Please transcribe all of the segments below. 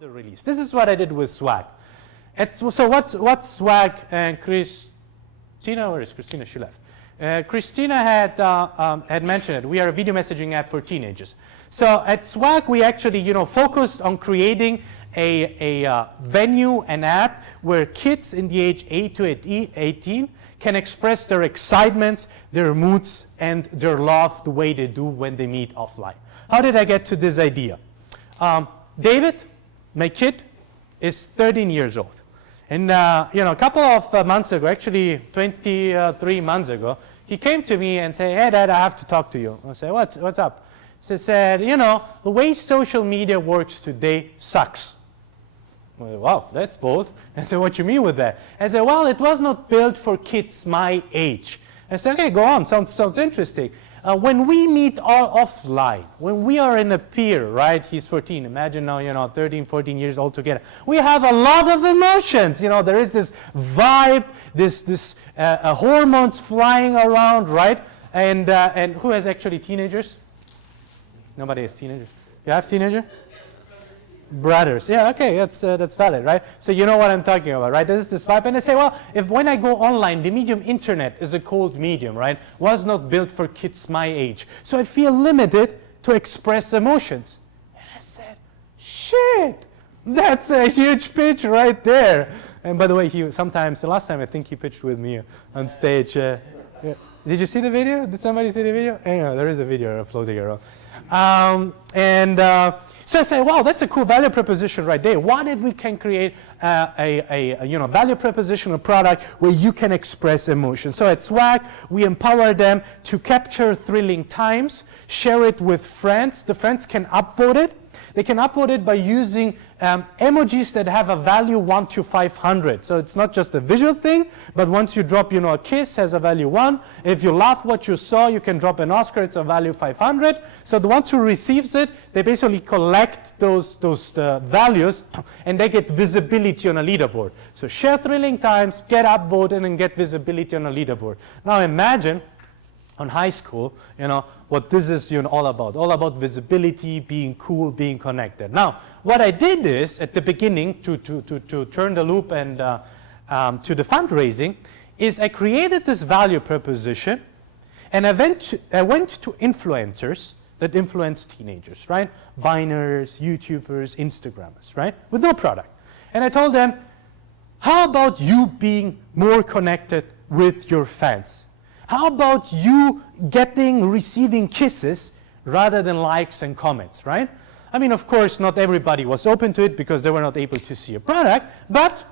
the release. This is what I did with Swaaag. So what's Swaaag and Christina? Where is Christina? She left. Christina had mentioned it. We are a video messaging app for teenagers. So at Swaaag, we actually focused on creating a venue, an app where kids in the age 8 to 18 can express their excitements, their moods, and their love the way they do when they meet offline. How did I get to this idea? David, my kid, is 13 years old. And a couple of months ago, actually 23 months ago, he came to me and said, "Hey, Dad, I have to talk to you." I said, what's up? He said, the way social media works today sucks. I said, wow, that's bold. I said, what you mean with that? I said, well, it was not built for kids my age. I said, okay, go on, sounds interesting. When we meet offline, when we are in a peer, right? He's 14, imagine now, 13, 14 years old together. We have a lot of emotions. There is this vibe, this hormones flying around, right? And who has actually teenagers? Nobody has teenagers. You have teenagers? Brothers. Yeah, okay, that's valid, right? So you know what I'm talking about, right? There's this vibe. And I say, well, when I go online, the medium internet is a cold medium, right? Was not built for kids my age. So I feel limited to express emotions. And I said, shit, that's a huge pitch right there. And by the way, the last time I think he pitched with me on stage. Yeah. Did you see the video? Did somebody see the video? Anyway, there is a video floating around. So I say, wow, that's a cool value proposition right there. What if we can create a value proposition, a product where you can express emotion? So at Swaaag, we empower them to capture thrilling times, share it with friends. The friends can upvote it. They can upload it by using emojis that have a value 1 to 500. So it's not just a visual thing, but once you drop, a kiss has a value 1. If you laugh what you saw, you can drop an Oscar, it's a value 500. So the ones who receives it, they basically collect those values and they get visibility on a leaderboard. So share thrilling times, get upvoted, and get visibility on a leaderboard. Now imagine on high school, what this is all about visibility, being cool, being connected. Now, what I did is, at the beginning, to turn the loop and to the fundraising, is I created this value proposition, and I went to influencers that influence teenagers, right? Viners, YouTubers, Instagrammers, right? With no product. And I told them, how about you being more connected with your fans? How about you receiving kisses rather than likes and comments, right? I mean, of course, not everybody was open to it because they were not able to see a product, but,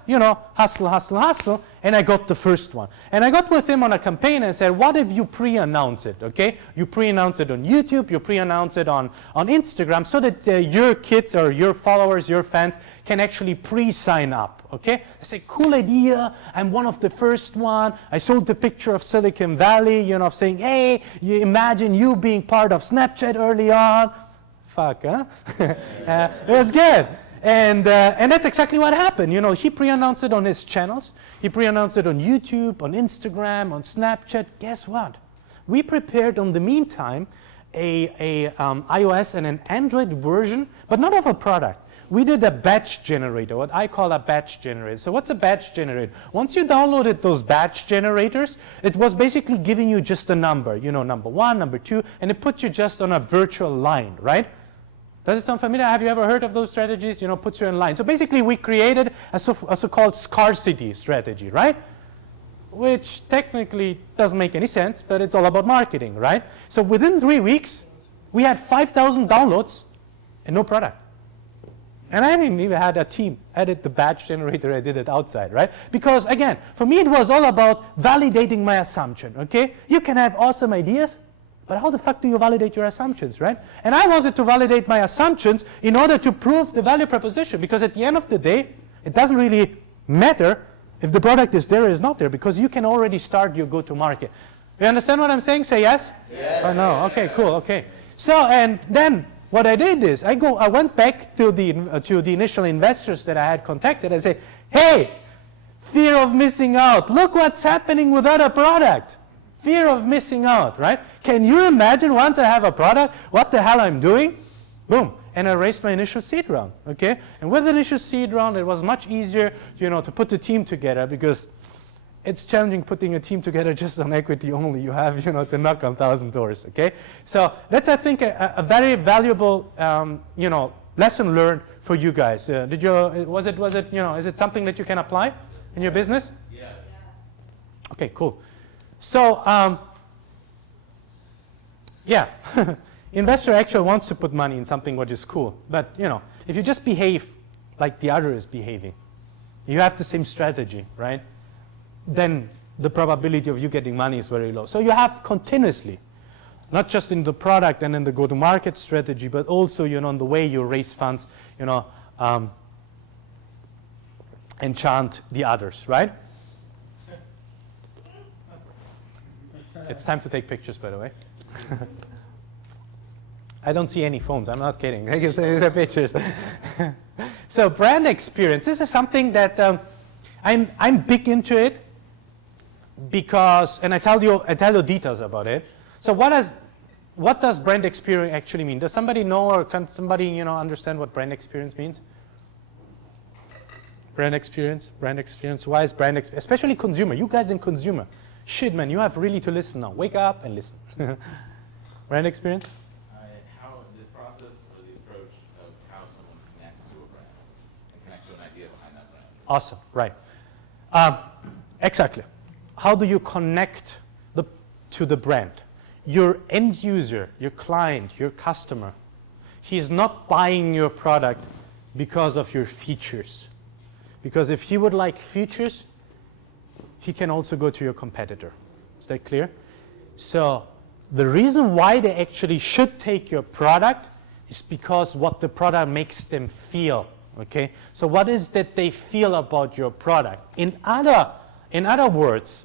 hustle, and I got the first one. And I got with him on a campaign and said, what if you pre-announce it, okay? You pre-announce it on YouTube, you pre-announce it on Instagram, so that your kids or your followers, your fans, can actually pre-sign up, okay? I say, cool idea, I'm one of the first one. I sold the picture of Silicon Valley, saying, hey, you imagine you being part of Snapchat early on. Fuck, huh? It was good. And that's exactly what happened. He pre-announced it on his channels. He pre-announced it on YouTube, on Instagram, on Snapchat. Guess what? We prepared, in the meantime, a iOS and an Android version, but not of a product. We did a batch generator, what I call a batch generator. So what's a batch generator? Once you downloaded those batch generators, it was basically giving you just a number, number 1, number 2, and it put you just on a virtual line, right? Does it sound familiar? Have you ever heard of those strategies? Puts you in line. So basically, we created a so-called scarcity strategy, right? Which technically doesn't make any sense, but it's all about marketing, right? So within 3 weeks, we had 5,000 downloads and no product. And I didn't even have a team. I did the batch generator, I did it outside, right? Because again, for me, it was all about validating my assumption, okay? You can have awesome ideas, but how the fuck do you validate your assumptions, right? And I wanted to validate my assumptions in order to prove the value proposition, because at the end of the day, it doesn't really matter if the product is there or is not there, because you can already start your go-to-market. You understand what I'm saying? Say yes? Yes. Oh, no. Okay, cool, okay. So, and then what I did is I went back to the initial investors that I had contacted. I said, hey, fear of missing out. Look what's happening without a product. Fear of missing out, right? Can you imagine once I have a product, what the hell I'm doing? Boom. and I raised my initial seed round, okay? And with the initial seed round, it was much easier, to put the team together, because it's challenging putting a team together just on equity only. You have, to knock on 1,000 doors, okay? So that's, I think, a very valuable, lesson learned for you guys. Was it, is it something that you can apply in your business? Yes. Okay, cool. So, yeah, investor actually wants to put money in something which is cool. But, if you just behave like the other is behaving, you have the same strategy, right? Then the probability of you getting money is very low. So you have continuously, not just in the product and in the go-to-market strategy, but also, in the way you raise funds, enchant the others, right? It's time to take pictures, by the way. I don't see any phones. I'm not kidding. I can say the pictures. So brand experience. This is something that I'm big into it because, and I tell you details about it. So what does brand experience actually mean? Does somebody know, or can somebody understand what brand experience means? Brand experience. Why is brand experience? Especially consumer. You guys in consumer. Shit, man, you have really to listen now. Wake up and listen. Brand experience? How the process or the approach of how someone connects to a brand and connects to an idea behind that brand. Awesome, right. Exactly. How do you connect to the brand? Your end user, your client, your customer, he's not buying your product because of your features. Because if he would like features, he can also go to your competitor. Is that clear? So the reason why they actually should take your product is because what the product makes them feel. Okay? So what is that they feel about your product? In other words,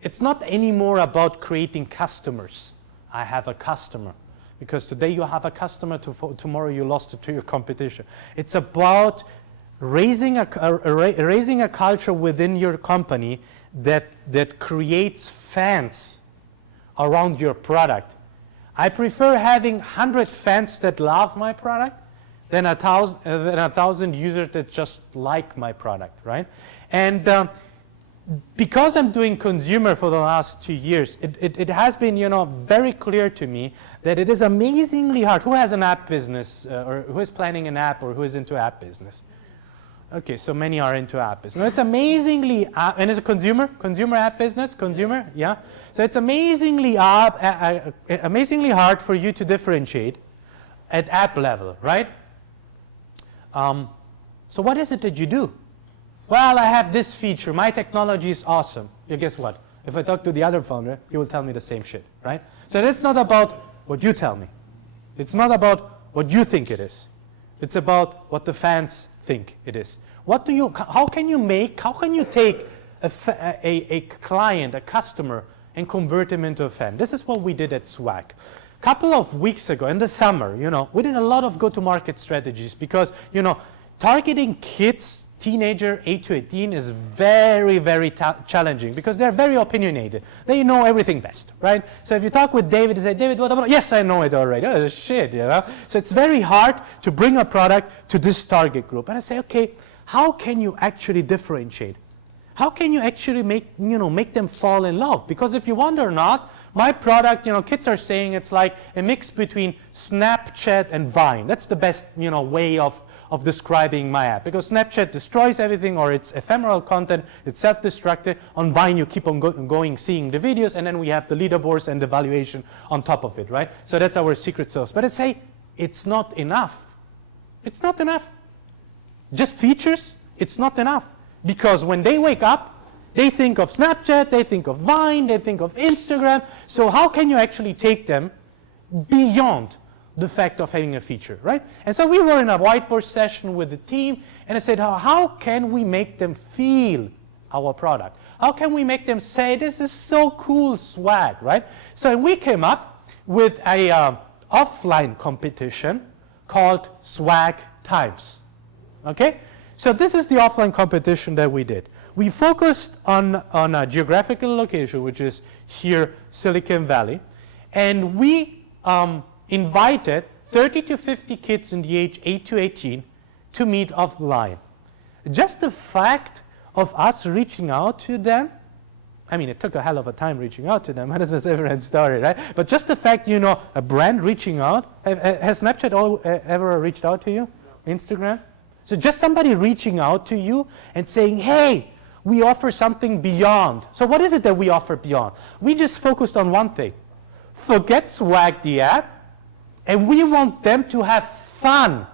it's not anymore about creating customers. I have a customer. Because today you have a customer, tomorrow you lost it to your competition. It's about raising a culture within your company that creates fans around your product. I prefer having 100 fans that love my product than 1,000 users that just like my product, right? And because I'm doing consumer for the last 2 years, it has been, very clear to me that it is amazingly hard. Who has an app business, or who is planning an app, or who is into app business? Okay, so many are into app business. No, it's amazingly, and it's a consumer app business, consumer, yeah. So it's amazingly hard for you to differentiate at app level, right? So what is it that you do? Well, I have this feature. My technology is awesome. Yeah, guess what? If I talk to the other founder, he will tell me the same shit, right? So it's not about what you tell me. It's not about what you think it is. It's about what the fans think it is. How can you take a client, a customer, and convert him into a fan? This is what we did at Swaaag. A couple of weeks ago in the summer, we did a lot of go-to-market strategies because, targeting kids, teenager, 8 to 18 is very, very challenging because they're very opinionated. They know everything best, right? So if you talk with David, you say, David, what about? Yes, I know it already. Oh, shit, So it's very hard to bring a product to this target group. And I say, okay, how can you actually differentiate? How can you actually make them fall in love? Because if you wonder or not, my product, kids are saying it's like a mix between Snapchat and Vine. That's the best, way of describing my app, because Snapchat destroys everything, or it's ephemeral content, it's self-destructive. On Vine, you keep on going, seeing the videos, and then we have the leaderboards and the valuation on top of it, right? So that's our secret sauce. But I say, it's not enough. It's not enough. Just features, it's not enough. Because when they wake up, they think of Snapchat, they think of Vine, they think of Instagram. So how can you actually take them beyond the fact of having a feature, right? And so we were in a whiteboard session with the team, and I said, how can we make them feel our product? How can we make them say, this is so cool, Swaaag, right? So we came up with a offline competition called Swaaag Times, okay? So this is the offline competition that we did. We focused on a geographical location, which is here, Silicon Valley, and we invited 30 to 50 kids in the age 8 to 18 to meet offline. Just the fact of us reaching out to them, I mean, it took a hell of a time reaching out to them. How does this ever story, right? But just the fact, you know, a brand reaching out, has Snapchat ever reached out to you? No. Instagram? So just somebody reaching out to you and saying, hey, we offer something beyond. So what is it that we offer beyond? We just focused on one thing. Forget Swaaag, the app, and we want them to have fun.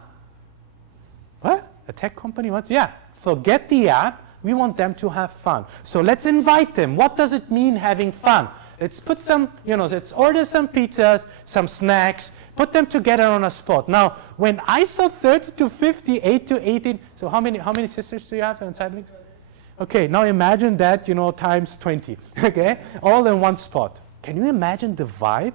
What? A tech company wants? Yeah. Forget the app. We want them to have fun. So let's invite them. What does it mean having fun? Let's put some, you know, let's order some pizzas, some snacks, put them together on a spot. Now, when I saw 30 to 50, 8 to 18, so how many sisters do you have in siblings? Okay, now imagine that, you know, times 20, okay? All in one spot. Can you imagine the vibe?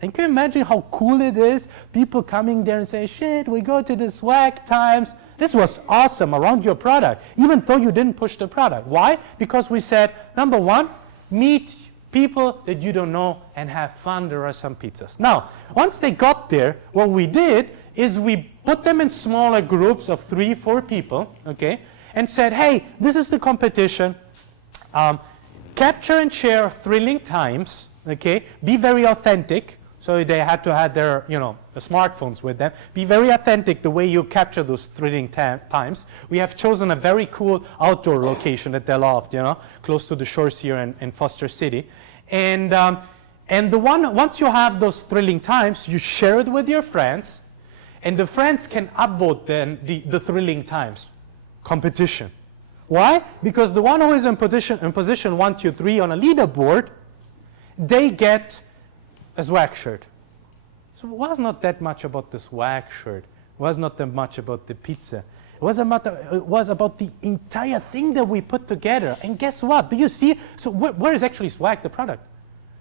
And can you imagine how cool it is? People coming there and saying, shit, we go to the Swaaag times. This was awesome around your product, even though you didn't push the product. Why? Because we said, number one, meet people that you don't know and have fun. There are some pizzas. Now, once they got there, what we did is we put them in smaller groups of 3, 4 people, okay, and said, hey, this is the competition. Capture and share thrilling times, okay, be very authentic. So they had to have their, you know, the smartphones with them. Be very authentic the way you capture those thrilling times. We have chosen a very cool outdoor location that they loved, you know, close to the shores here in Foster City. And once you have those thrilling times, you share it with your friends, and the friends can upvote then the thrilling times competition. Why? Because the one who is in position 1, 2, 3 on a leaderboard, they get a Swaaag shirt. So it was not that much about the Swaaag shirt. It was not that much about the pizza. It was about the entire thing that we put together. And guess what? Do you see? So where is actually Swaaag, the product?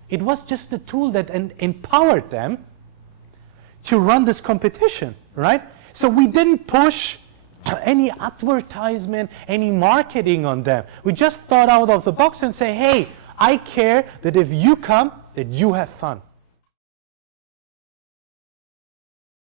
It was just the tool that empowered them to run this competition, right? So we didn't push any advertisement, any marketing on them. We just thought out of the box and say, hey, I care that if you come, that you have fun.